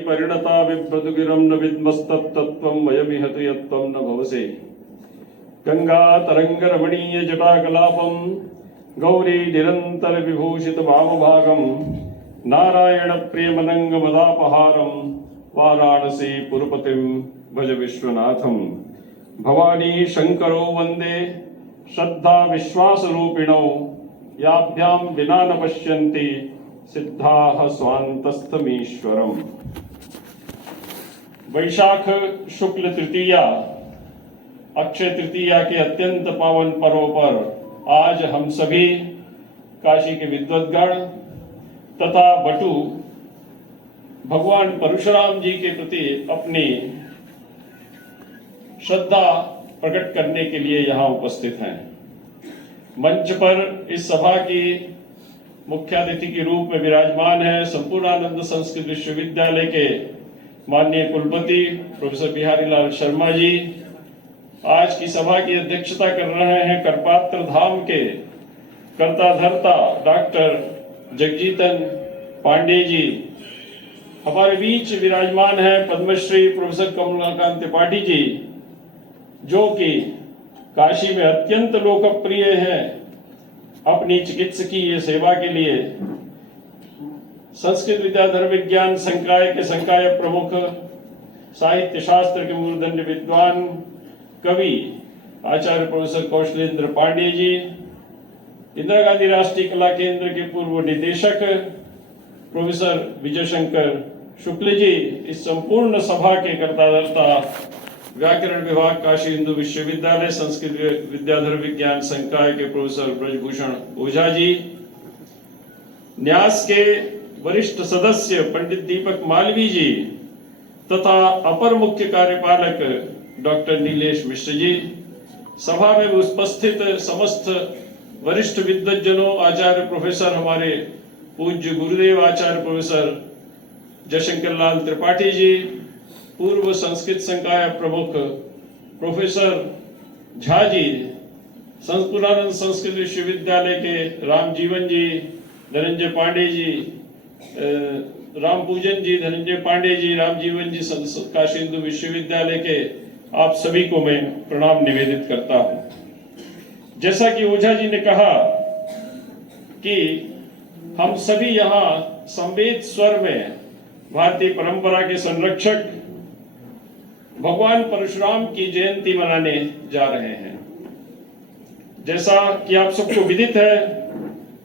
परिणता विभ्रतुगिरं न विद्मस्तत्तत्त्वं वयमिह तु यत्त्वं न भवसे गंगा तरंग रमणीय जटाकलापं गौरी निरंतर विभूषित वामभागं नारायण प्रेमनंग मदापहारं वाराणसी पुरपतिं भज विश्वनाथं भवानी शंकरो वंदे श्रद्धा विश्वास रूपिणौ याभ्यां विना न पश्यन्ति सिद्धाः स्वान्तस्थमीश्वरम्। वैशाख शुक्ल तृतीया अक्षय तृतीया के अत्यंत पावन पर्व पर आज हम सभी काशी के विद्वद्गण तथा बटु भगवान परशुराम जी के प्रति अपनी श्रद्धा प्रकट करने के लिए यहाँ उपस्थित हैं। मंच पर इस सभा की मुख्य अतिथि के रूप में विराजमान है संपूर्णानंद संस्कृत विश्वविद्यालय के माननीय कुलपति प्रोफेसर बिहारी लाल शर्मा जी। आज की सभा की अध्यक्षता कर रहे हैं करपात्र धाम के कर्ता धर्ता डॉक्टर जगजीतन पांडे जी। हमारे बीच विराजमान है पद्मश्री प्रोफेसर कमलाकांत त्रिपाठी जी, जो कि काशी में अत्यंत लोकप्रिय हैं अपनी चिकित्सकीय सेवा के लिए। संस्कृत विद्याधर विज्ञान संकाय के संकाय प्रमुख, साहित्य शास्त्र के मूर्धन्य विद्वान कवि आचार्य प्रोफेसर कौशलेंद्र पांडे जी, इंदिरा गांधी राष्ट्रीय कला केंद्र के पूर्व निदेशक प्रोफेसर विजय शंकर शुक्ल जी, इस संपूर्ण सभा के कर्ताधर्ता व्याकरण विभाग काशी हिंदू विश्वविद्यालय संस्कृत विद्याधर विज्ञान संकाय के प्रोफेसर ब्रजभूषण ओझा जी, न्यास के वरिष्ठ सदस्य पंडित दीपक मालवी जी तथा अपर मुख्य कार्यपालक डॉक्टर नीलेश मिश्र जी, सभा में उपस्थित समस्त वरिष्ठ विद्वज्जनों, आचार्य प्रोफेसर, हमारे पूज्य गुरुदेव आचार्य प्रोफेसर जयशंकर लाल त्रिपाठी जी, पूर्व संस्कृत संकाय प्रमुख प्रोफेसर झा जी, संपूर्णानंद संस्कृत विश्वविद्यालय के रामजीवन जी, धनंजय पांडे जी, राम पूजन जी, धनंजय पांडे जी, रामजीवन जी, काशी हिंदू विश्वविद्यालय के आप सभी को मैं प्रणाम निवेदित करता हूं। जैसा कि ओझा जी ने कहा कि हम सभी यहाँ संवेद स्वर में भारतीय परंपरा के संरक्षक भगवान परशुराम की जयंती मनाने जा रहे हैं। जैसा कि आप सबको विदित है,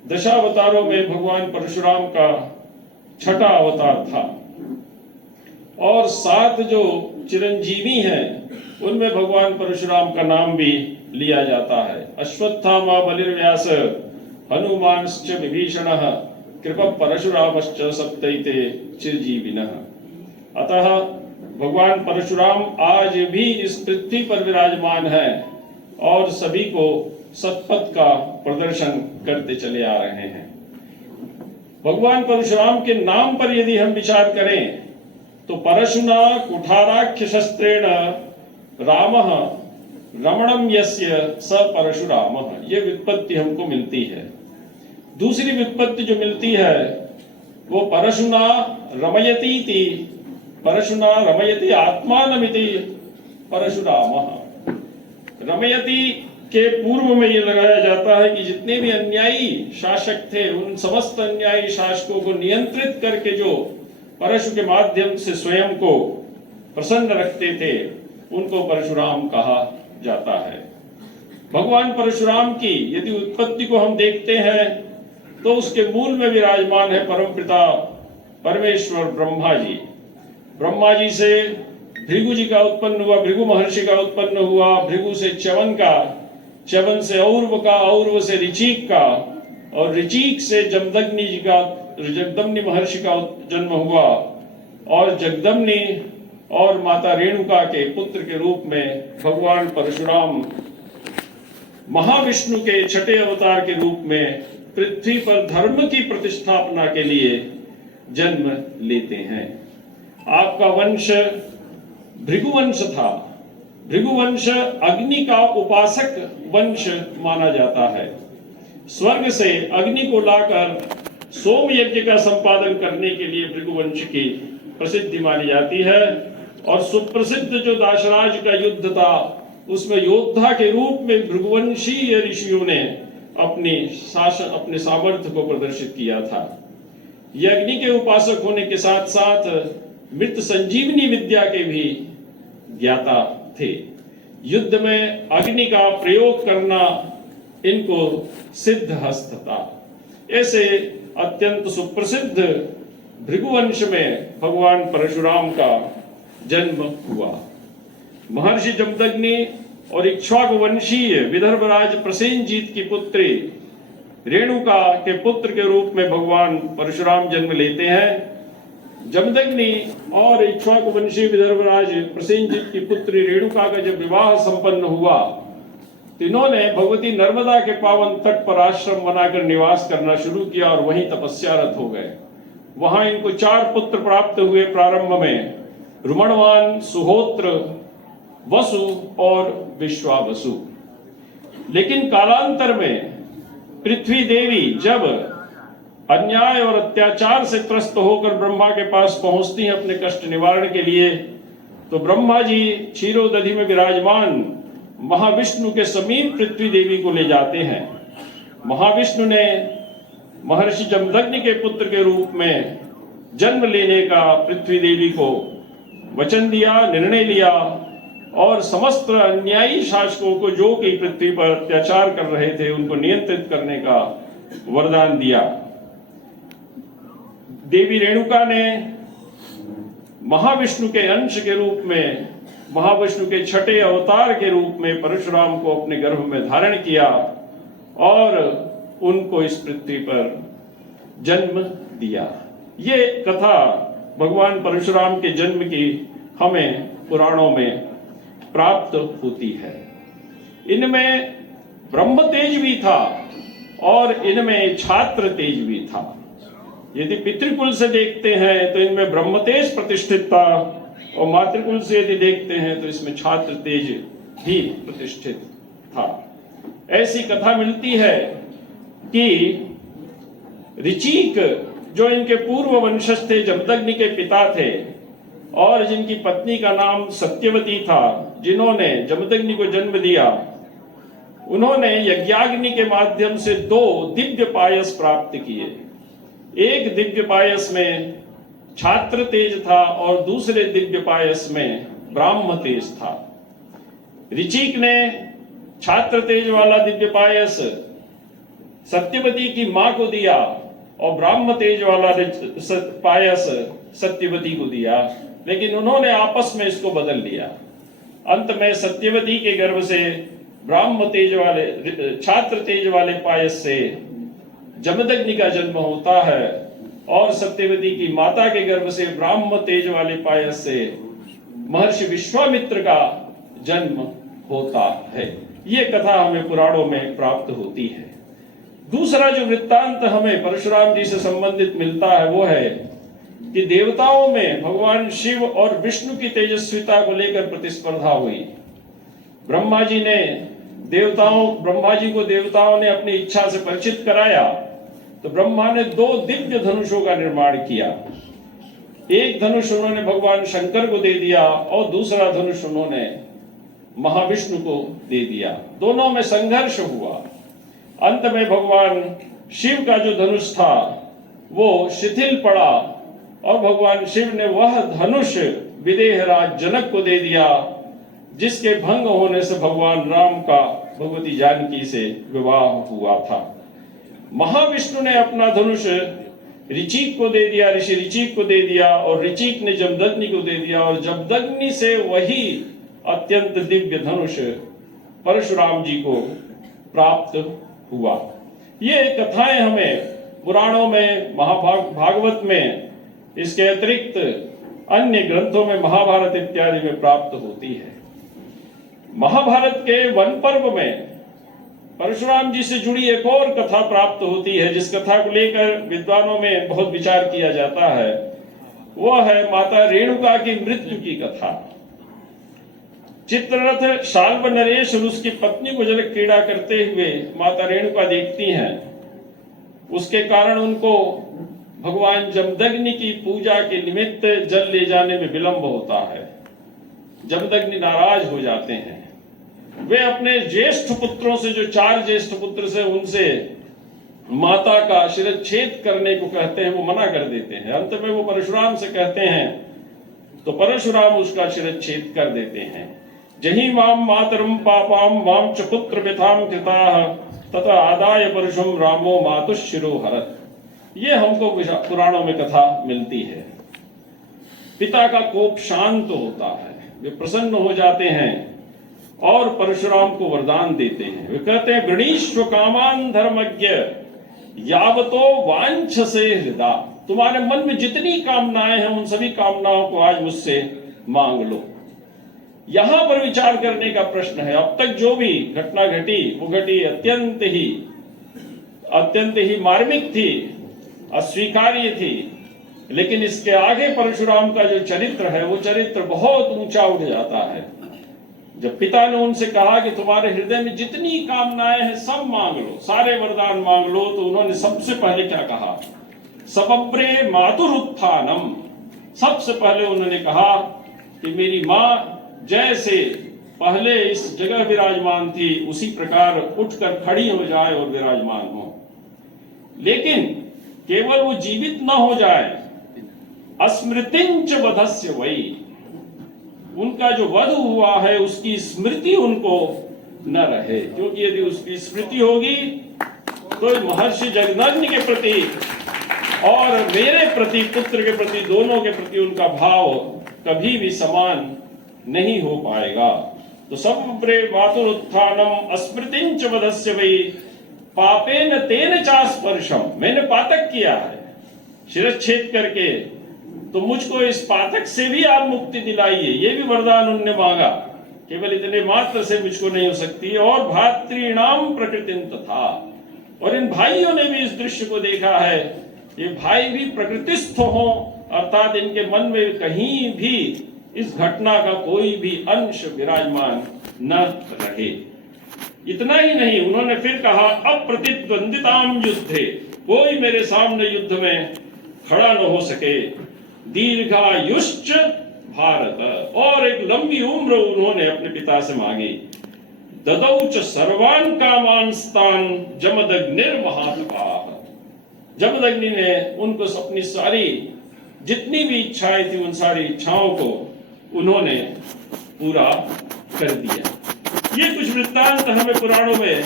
दशावतारों में भगवान परशुराम का छठा अवतार था और 7 जो चिरंजीवी हैं उनमें भगवान परशुराम का नाम भी लिया जाता है। अश्वत्थामा बलिर्व्यास हनुमानश्च विभीषणः कृपा परशुरामश्च सप्तैते चिरजीविनः। अतः भगवान परशुराम आज भी इस पृथ्वी पर विराजमान है और सभी को सत्पथ का प्रदर्शन करते चले आ रहे हैं। भगवान परशुराम के नाम पर यदि हम विचार करें तो परशुना कुठाराख्य शस्त्रेण रामः रमणम यस्य स परशुरामः, ये व्युत्पत्ति हमको मिलती है। दूसरी व्युत्पत्ति जो मिलती है वो परशुना रमयतीति, परशुना रमयति आत्मानमिति परशुरामः। रमयति के पूर्व में ये लगाया जाता है कि जितने भी अन्यायी शासक थे उन समस्त अन्यायी शासकों को नियंत्रित करके जो परशु के माध्यम से स्वयं को प्रसन्न रखते थे उनको परशुराम कहा जाता है। भगवान परशुराम की यदि उत्पत्ति को हम देखते हैं तो उसके मूल में विराजमान है परमपिता परमेश्वर ब्रह्मा जी। ब्रह्मा जी से भृगु जी का उत्पन्न हुआ, भृगु महर्षि का उत्पन्न हुआ, भृगु से च्यवन का, च्यवन से और्व का, और्व से ऋचिक का और ऋचिक से जमदग्नि जी का, जगदम्नि महर्षि का जन्म हुआ और जगदम्नि और माता रेणुका के पुत्र के रूप में भगवान परशुराम महाविष्णु के छठे अवतार के रूप में पृथ्वी पर धर्म की प्रतिष्ठापना के लिए जन्म लेते हैं। आपका वंश भृगुवंश था। भृगुवंश अग्नि का उपासक वंश माना जाता है। स्वर्ग से अग्नि को लाकर सोम यज्ञ का संपादन करने के लिए भृगुवंश की प्रसिद्धि मानी जाती है। और सुप्रसिद्ध जो दाशराज का युद्ध था उसमें योद्धा के रूप में भृगुवंशीय ऋषियों ने अपने सामर्थ्य को प्रदर्शित किया था। ये अग्नि के उपासक होने के साथ साथ मृत संजीवनी विद्या के भी ज्ञाता थे। युद्ध में अग्नि का प्रयोग करना इनको सिद्ध हस्त था। ऐसे अत्यंत सुप्रसिद्ध भृगुवंश में भगवान परशुराम का जन्म हुआ। महर्षि जमदग्नि और इक्ष्वाकु वंशीय विदर्भराज प्रसेनजीत की पुत्री रेणुका के पुत्र के रूप में भगवान परशुराम जन्म लेते हैं। जमदग्नि और इक्ष्वाकु वंशीय विदर्भराज प्रसेनजीत की पुत्री रेणुका का जब विवाह संपन्न हुआ तो इन्होंने भगवती नर्मदा के पावन तट पर आश्रम बनाकर निवास करना शुरू किया और वहीं तपस्यारत हो गए। वहां इनको 4 पुत्र प्राप्त हुए। प्रारंभ में रुमणवान, सुहोत्र, वसु और विश्वावसु। लेकिन कालांतर में पृथ्वी देवी जब अन्याय और अत्याचार से त्रस्त होकर ब्रह्मा के पास पहुंचती हैं अपने कष्ट निवारण के लिए, तो ब्रह्मा जी क्षीरोदधि में विराजमान महाविष्णु के समीप पृथ्वी देवी को ले जाते हैं। महाविष्णु ने महर्षि जमदग्नि के पुत्र के रूप में जन्म लेने का पृथ्वी देवी को वचन दिया, निर्णय लिया और समस्त अन्यायी शासकों को जो कि पृथ्वी पर अत्याचार कर रहे थे उनको नियंत्रित करने का वरदान दिया। देवी रेणुका ने महाविष्णु के अंश के रूप में, महाविष्णु के छठे अवतार के रूप में परशुराम को अपने गर्भ में धारण किया और उनको इस पृथ्वी पर जन्म दिया। ये कथा भगवान परशुराम के जन्म की हमें पुराणों में प्राप्त होती है। इनमें ब्रह्म तेज भी था और इनमें छात्र तेज भी था। यदि पितृकुल से देखते हैं तो इनमें ब्रह्म तेज प्रतिष्ठित था और मातृकुल से यदि देखते हैं तो इसमें छात्र तेज भी प्रतिष्ठित था। ऐसी कथा मिलती है कि ऋचिक जो इनके पूर्व वंशज थे, जमदग्नि के पिता थे और जिनकी पत्नी का नाम सत्यवती था, जिन्होंने जमदग्नि को जन्म दिया, उन्होंने यज्ञाग्नि के माध्यम से 2 दिव्य पायस प्राप्त किए। एक दिव्य पायस में छात्र तेज था और दूसरे दिव्य पायस में ब्राह्म तेज था। ऋचिक ने छात्र तेज वाला दिव्य पायस सत्यवती की मां को दिया और ब्राह्म तेज वाला पायस सत्यवती को दिया, लेकिन उन्होंने आपस में इसको बदल लिया। अंत में सत्यवती के गर्भ से ब्राह्म तेज वाले, छात्र तेज वाले पायस से जमदग्नि का जन्म होता है और सत्यवती की माता के गर्भ से ब्राह्म तेज वाले पायस से महर्षि विश्वामित्र का जन्म होता है। ये कथा हमें पुराणों में प्राप्त होती है। दूसरा जो वृत्तांत हमें परशुराम जी से संबंधित मिलता है वो है कि देवताओं में भगवान शिव और विष्णु की तेजस्विता को लेकर प्रतिस्पर्धा हुई। ब्रह्मा जी को देवताओं ने अपनी इच्छा से परिचित कराया तो ब्रह्मा ने 2 दिव्य धनुषों का निर्माण किया। एक धनुष उन्होंने भगवान शंकर को दे दिया और दूसरा धनुष उन्होंने महाविष्णु को दे दिया। दोनों में संघर्ष हुआ। अंत में भगवान शिव का जो धनुष था वो शिथिल पड़ा और भगवान शिव ने वह धनुष विदेहराज जनक को दे दिया, जिसके भंग होने से भगवान राम का भगवती जानकी से विवाह हुआ था। महाविष्णु ने अपना धनुष ऋचिक को दे दिया, ऋषि ऋचिक को दे दिया और ऋचिक ने जमदग्नि को दे दिया और जमदग्नि से वही अत्यंत दिव्य धनुष परशुराम जी को प्राप्त हुआ। ये कथाएं हमें पुराणों में, भागवत में, इसके अतिरिक्त अन्य ग्रंथों में, महाभारत इत्यादि में प्राप्त होती है। महाभारत के वन पर्व में परशुराम जी से जुड़ी एक और कथा प्राप्त होती है, जिस कथा को लेकर विद्वानों में बहुत विचार किया जाता है। वह है माता रेणुका की मृत्यु की कथा। चित्ररथ शाल्व नरेश और उसकी पत्नी को जल क्रीड़ा करते हुए माता रेणुका देखती हैं। उसके कारण उनको भगवान जमदग्नि की पूजा के निमित्त जल ले जाने में विलंब होता है। जमदग्नि नाराज हो जाते हैं। वे अपने ज्येष्ठ पुत्रों से, जो 4 ज्येष्ठ पुत्र से, उनसे माता का शिरच्छेद करने को कहते हैं, वो मना कर देते हैं। अंत में वो परशुराम से कहते हैं, तो परशुराम उसका शिरच्छेद कर देते हैं। जहि माम मातरम पापाम माम च पुत्र व्यथाम कृताः तथा आदाय परशुम रामो मातुश्शिरो हरत। ये हमको पुराणों में कथा मिलती है। पिता का कोप शांत होता है, वे प्रसन्न हो जाते हैं और परशुराम को वरदान देते हैं। वे कहते हैं, वृणीष्व कामान धर्मज्ञ यावतो वांछसे हृदा। तुम्हारे मन में जितनी कामनाएं हैं, उन सभी कामनाओं को आज मुझसे मांग लो। यहां पर विचार करने का प्रश्न है। अब तक जो भी घटना घटी, वो घटी अत्यंत ही मार्मिक थी, अस्वीकार्य थी। लेकिन इसके आगे परशुराम का जो चरित्र है, वो चरित्र बहुत ऊंचा उठ जाता है। जब पिता ने उनसे कहा कि तुम्हारे हृदय में जितनी कामनाएं हैं सब मांग लो, सारे वरदान मांग लो, तो उन्होंने सबसे पहले क्या कहा? सबब्रे मातुरुत्थानम। सबसे पहले उन्होंने कहा कि मेरी मां जैसे पहले इस जगह विराजमान थी, उसी प्रकार उठकर खड़ी हो जाए और विराजमान हो। लेकिन केवल वो जीवित न हो जाए, अस्मृतिंच वधस्य वै। उनका जो वध हुआ है उसकी स्मृति उनको न रहे, क्योंकि यदि उसकी स्मृति होगी तो महर्षि जमदग्नि के प्रति और मेरे प्रति, पुत्र के प्रति, दोनों के प्रति उनका भाव कभी भी समान नहीं हो पाएगा। तो सबब्रे मातुरुत्थानम अस्मृतिंच वधस्य वै पापेन तेन चास्पर्शम। मैंने पातक किया है शिरच्छेद करके, तो मुझको इस पातक से भी आप मुक्ति दिलाइए। ये भी वरदान उनने मांगा। केवल इतने मात्र से मुझको नहीं हो सकती। और भातृणाम प्रकृतिं तथा। और इन भाइयों ने भी इस दृश्य को देखा है। ये भाई भी प्रकृतिस्थ हो, अर्थात इनके मन में कहीं भी इस घटना का कोई भी अंश विराजमान न रहे। इतना ही नहीं, उन्होंने फिर कहा, अप्रतिद्वंदिताम युद्धे। कोई मेरे सामने युद्ध में खड़ा न हो सके। दीर्घायुष्च भारत। और एक लंबी उम्र उन्होंने अपने पिता से मांगी। ददौच सर्वान कामांस्तान जमदग्निर्महात्माः। जमदग्नि ने उनको अपनी सारी जितनी भी इच्छाएं थी, उन सारी इच्छाओं को उन्होंने पूरा कर दिया। ये कुछ वृत्तांत हमें पुराणों में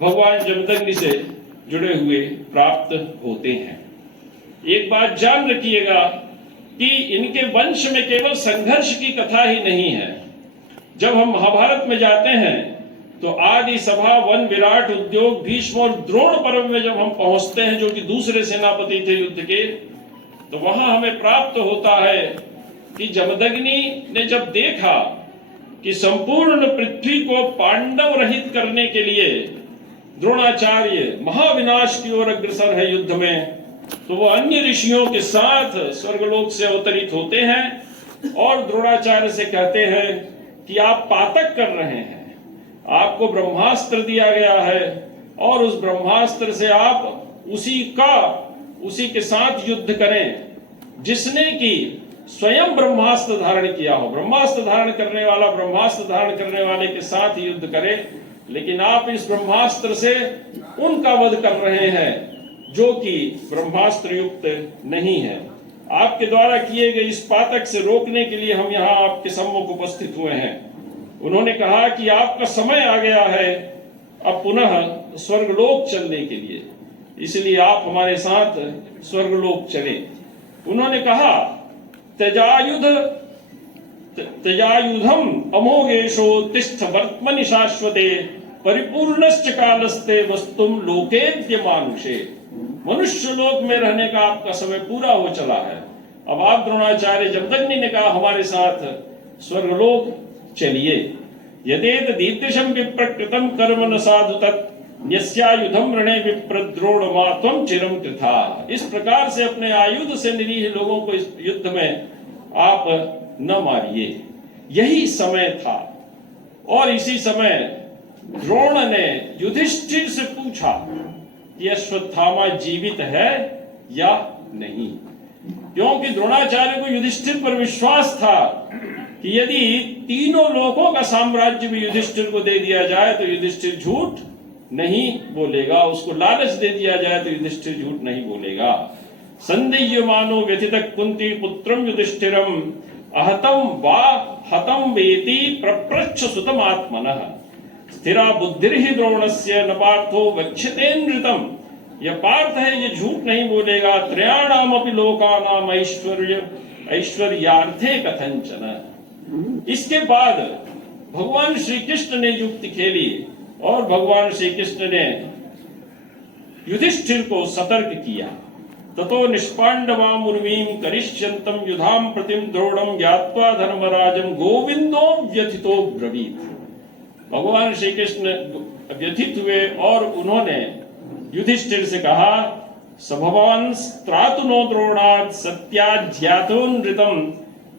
भगवान जमदग्नि से जुड़े हुए प्राप्त होते हैं। एक बात जान रखिएगा कि इनके वंश में केवल संघर्ष की कथा ही नहीं है। जब हम महाभारत में जाते हैं तो आदि सभा, वन विराट, उद्योग, भीष्म और द्रोण पर्व में जब हम पहुंचते हैं, जो कि दूसरे सेनापति थे युद्ध के, तो वहां हमें प्राप्त होता है कि जमदग्नि ने जब देखा कि संपूर्ण पृथ्वी को पांडव रहित करने के लिए द्रोणाचार्य महाविनाश की ओर अग्रसर है युद्ध में, तो वो अन्य ऋषियों के साथ स्वर्गलोक से अवतरित होते हैं और द्रोणाचार्य से कहते हैं कि आप पातक कर रहे हैं, आपको ब्रह्मास्त्र दिया गया है और उस ब्रह्मास्त्र से आप उसी के साथ युद्ध करें जिसने कि स्वयं ब्रह्मास्त्र धारण किया हो। ब्रह्मास्त्र धारण करने वाला ब्रह्मास्त्र धारण करने वाले के साथ ही युद्ध करे, लेकिन आप इस ब्रह्मास्त्र से उनका वध कर रहे हैं जो कि ब्रह्मास्त्र युक्त नहीं है। आपके द्वारा किए गए इस पातक से रोकने के लिए हम यहाँ आपके सम्मुख उपस्थित हुए हैं। उन्होंने कहा कि आपका समय आ गया है अब पुनः स्वर्गलोक चलने के लिए, इसलिए आप हमारे साथ स्वर्गलोक चले। उन्होंने कहा, त्यजायुधम अमोघेशो तिष्ठ वर्त्मनि शाश्वते परिपूर्णश्च कालस्ते वस्तुम लोकेद्य मानुषे। मनुष्य लोक में रहने का आपका समय पूरा हो चला है। अब आप द्रोणाचार्य जमदग्नि ने कहा हमारे साथ स्वर्गलोक चलिए। यदेत दीर्घशम विप्रकृतम कर्म न साधु तत् यस्यायुधम रणे विप्रद्रोणमा त्वं चिरम कृथा। इस प्रकार से अपने आयुध से निरीह लोगों को इस युद्ध में आप न मारिए। यही समय था। और इसी समय द्रोण ने युधिष्ठिर से पूछा कि अश्वत्थामा जीवित है या नहीं, क्योंकि द्रोणाचार्य को युधिष्ठिर पर विश्वास था कि यदि तीनों लोकों का साम्राज्य भी युधिष्ठिर को दे दिया जाए तो युधिष्ठिर झूठ नहीं बोलेगा, उसको लालच दे दिया जाए तो युधिष्ठिर झूठ नहीं बोलेगा। संदेह्यमानो व्यथितः कुंती पुत्रम युधिष्ठिरम अहतम वा हतम वेति प्रपृच्छ सुतमात्मनः स्थिरा बुद्धिर्हि द्रोणस्य न पार्थो वक्ष्यते नृतम्। यह पार्थ है, ये झूठ नहीं बोलेगा। त्रयाणामपि लोकानाम ऐश्वर्यार्थे कथंचन। इसके बाद भगवान श्री कृष्ण ने युक्ति खेली और भगवान श्री कृष्ण ने युधिष्ठिर को सतर्क किया। ततो निष्पांडवाम उर्वीं करिष्यन्तम युधाम प्रतिम द्रोणम ज्ञात्वा धर्मराजम गोविंदो व्यथितो ब्रवीत। भगवान श्री कृष्ण व्यथित हुए और उन्होंने युधिष्ठिर से कहा, सभवान त्रातुनो द्रोणात् सत्याज्ञातोनृतम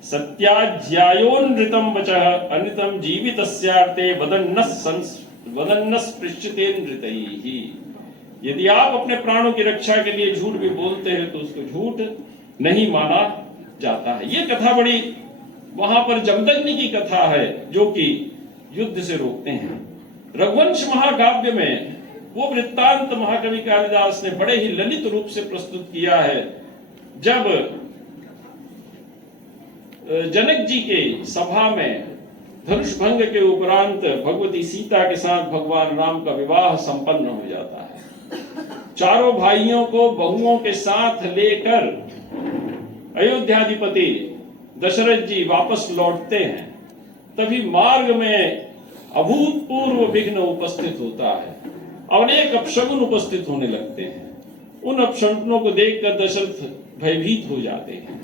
सत्याज्ञायोनृतम वचः अनृतम जीवितस्यार्थे वदन्नस् पृच्छते नृतैः। यदि आप अपने प्राणों की रक्षा के लिए झूठ भी बोलते हैं तो उसको झूठ नहीं माना जाता है। ये कथा बड़ी वहां पर जमदग्नि की कथा है जो कि युद्ध से रोकते हैं। रघुवंश महाकाव्य में वो वृत्तांत महाकवि कालिदास ने बड़े ही ललित रूप से प्रस्तुत किया है। जब जनक जी के सभा में धनुष भंग के उपरांत भगवती सीता के साथ भगवान राम का विवाह संपन्न हो जाता है। चारों भाइयों को बहुओं के साथ लेकर अयोध्याधिपति दशरथ जी वापस लौटते हैं। तभी मार्ग में अभूतपूर्व विघ्न उपस्थित होता है, अनेक अपशगुन उपस्थित होने लगते हैं। उन अपशगुनों को देखकर दशरथ भयभीत हो जाते हैं।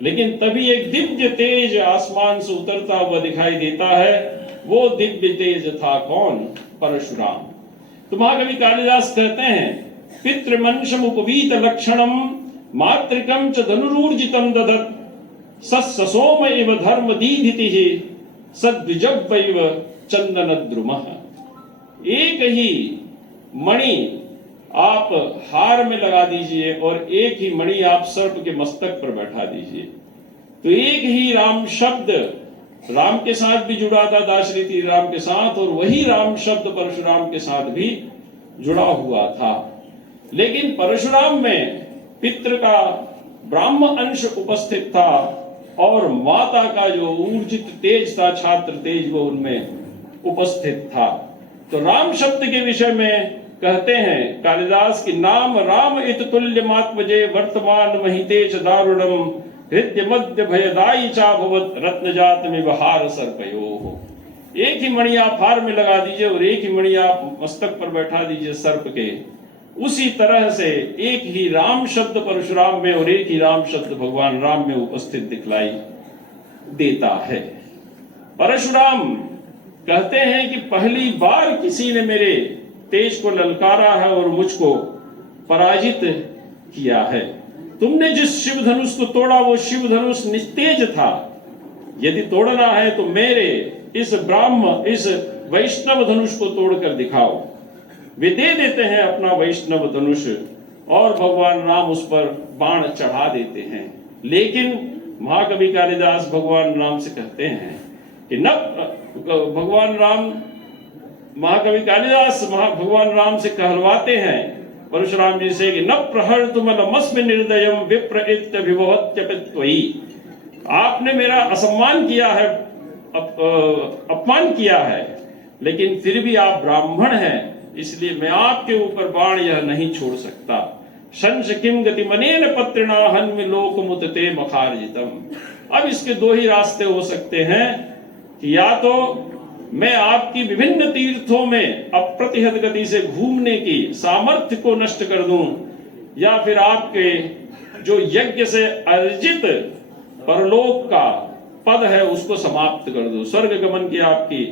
लेकिन तभी एक दिव्य तेज आसमान से उतरता हुआ दिखाई देता है। वो दिव्य तेज था कौन? परशुराम। तो महाकवि कालिदास कहते हैं, पितृमंशम उपवीत लक्षणम मातृकम च धनुरूर्जितम ददत् ससोम एव धर्म दीधितिः सद्विजव्वैव चंदनद्रुमः। एक ही मणि आप हार में लगा दीजिए और एक ही मणि आप सर्प के मस्तक पर बैठा दीजिए, तो एक ही राम शब्द राम के साथ भी जुड़ा था, दाशरथी राम के साथ, और वही राम शब्द परशुराम के साथ भी जुड़ा हुआ था। लेकिन परशुराम में पितृ का ब्राह्म अंश उपस्थित था और माता का जो ऊर्जित तेज था, छात्र तेज, वो उनमें उपस्थित था। तो राम शब्द के विषय में कहते हैं कालिदास की, नाम राम इत तुल्यमात्मजे वर्तमान महिते च दारुणम हृदय मध्य भयदायी चाभवत रत्नजात में बहार सर्पयोः। एक ही मणि आप हार में लगा दीजिए और एक ही मणि आप मस्तक पर बैठा दीजिए सर्प के। उसी तरह से एक ही राम शब्द परशुराम में और एक ही राम शब्द भगवान राम में उपस्थित दिखलाई देता है। परशुराम कहते हैं कि पहली बार किसी ने मेरे तेज को ललकारा है और मुझको पराजित किया है। तुमने जिस शिव धनुष को तोड़ा वो शिव धनुष निस्तेज था। यदि तोड़ना है तो मेरे इस इस वैष्णव धनुष को तोड़कर दिखाओ। वे दे देते हैं अपना वैष्णव धनुष और भगवान राम उस पर बाण चढ़ा देते हैं। लेकिन महाकवि कालिदास भगवान राम से कहते हैं कि न भगवान राम महाकवि कालिदास भगवान राम से कहलवाते हैं परशुराम जी से कि न प्रहर्तुमलमस्मि निर्दयम विप्र इत्यभिभवत्यपित्वयि। आपने मेरा असम्मान किया है, अपमान किया है, लेकिन फिर भी आप ब्राह्मण हैं, इसलिए मैं आपके ऊपर बाण यह नहीं छोड़ सकता। शंस किम गति मनेन पत्रिणा हन्मि लोकमुदते मखार्जितम। अब इसके दो ही रास्ते हो सकते हैं कि या तो मैं आपकी विभिन्न तीर्थों में अप्रतिहत गति से घूमने की सामर्थ्य को नष्ट कर दूं, या फिर आपके जो यज्ञ से अर्जित परलोक का पद है उसको समाप्त कर दूं, स्वर्ग गमन की आपकी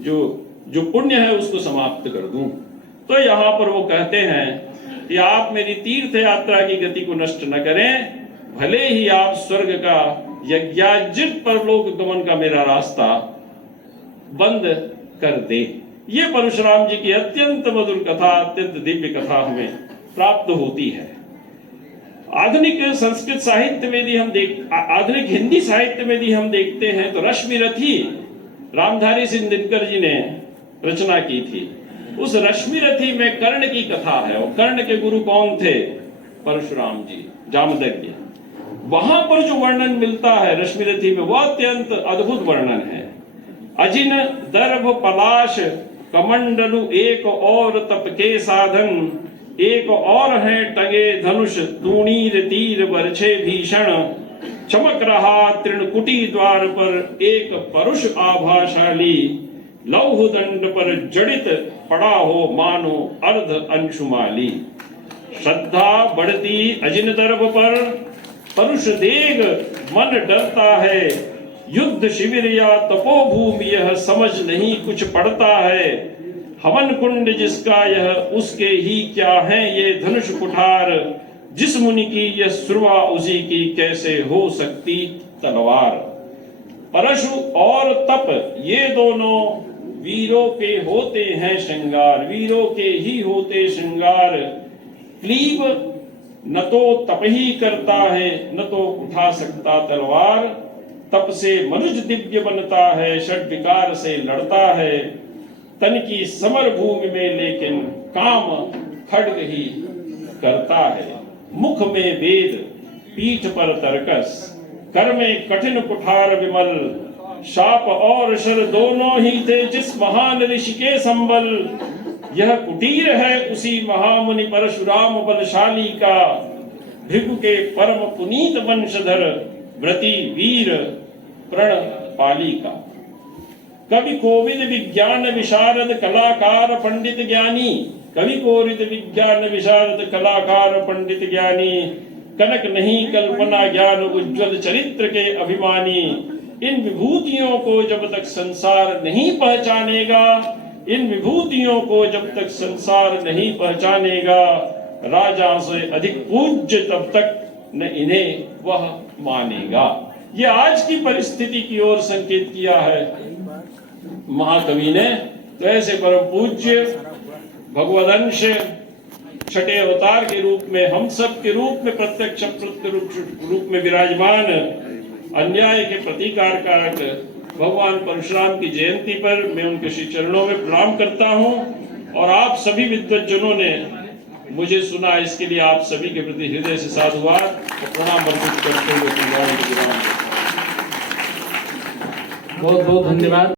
जो पुण्य है उसको समाप्त कर दूं। तो यहाँ पर वो कहते हैं कि आप मेरी तीर्थ यात्रा की गति को नष्ट न करें, भले ही आप स्वर्ग का यज्ञार्जित परलोक गमन का मेरा रास्ता बंद कर दे। ये परशुराम जी की अत्यंत मधुर कथा, अत्यंत दिव्य कथा हमें प्राप्त होती है। आधुनिक संस्कृत साहित्य में यदि आधुनिक हिंदी साहित्य में यदि हम देखते हैं तो रश्मिरथी रामधारी सिंह दिनकर जी ने रचना की थी। उस रश्मिरथी में कर्ण की कथा है और कर्ण के गुरु कौन थे? परशुराम जी, जामदग्नि। वहां पर जो वर्णन मिलता है रश्मिरथी में वह अत्यंत अद्भुत वर्णन है। अजिन दर्भ पलाश कमंडलु एक और तप के साधन, एक और है टंगे धनुष तूणीर तीर बरछे भीषण, चमक रहा तृणकुटी द्वार पर एक परुष आभाशाली, लौह दंड पर जड़ित पड़ा हो मानो अर्ध अंशुमाली। श्रद्धा बढ़ती अजिन दर्भ पर परुष देग मन डरता है, युद्ध शिविर या तपोभूमि यह समझ नहीं कुछ पड़ता है, हवन कुंड जिसका यह उसके ही क्या है ये धनुष कुठार, जिस मुनि की यह सुरवा उसी की कैसे हो सकती तलवार। परशु और तप ये दोनों वीरों के होते हैं श्रृंगार, वीरों के ही होते श्रृंगार। क्लीब न तो तप ही करता है न तो उठा सकता तलवार, तप से मनुज दिव्य बनता है षड विकार से लड़ता है, तन की समर भूमि में लेकिन काम खड्ग ही करता है। मुख में वेद पीठ पर तर्कस, कर में कठिन कुठार विमल, शाप और शर दोनों ही थे जिस महान ऋषि के संबल। यह कुटीर है उसी महामुनि परशुराम बलशाली का, भृगु के परम पुनीत वंशधर व्रती वीर प्रण पाली का। कवि कोविद विज्ञान विशारद कलाकार पंडित ज्ञानी, कवि कोविद विज्ञान विशारद कलाकार पंडित ज्ञानी, कनक नहीं कल्पना ज्ञान उज्ज्वल चरित्र के अभिमानी। इन विभूतियों को जब तक संसार नहीं पहचानेगा, इन विभूतियों को जब तक संसार नहीं पहचानेगा, राजा से अधिक पूज्य तब तक न इन्हें वह मानेगा। ये आज की परिस्थिति की ओर संकेत किया है महाकवि ने। तो ऐसे परम पूज्य भगवदंश छठे अवतार के रूप में, हम सब के रूप में, प्रत्यक्ष रूप में विराजमान, अन्याय के प्रतिकार कारक भगवान परशुराम की जयंती पर मैं उनके श्री चरणों में प्रणाम करता हूं। और आप सभी विद्वज्जनों ने मुझे सुना, इसके लिए आप सभी के प्रति हृदय से साधुवाद और प्रणाम अर्पित करते हुए बहुत बहुत धन्यवाद।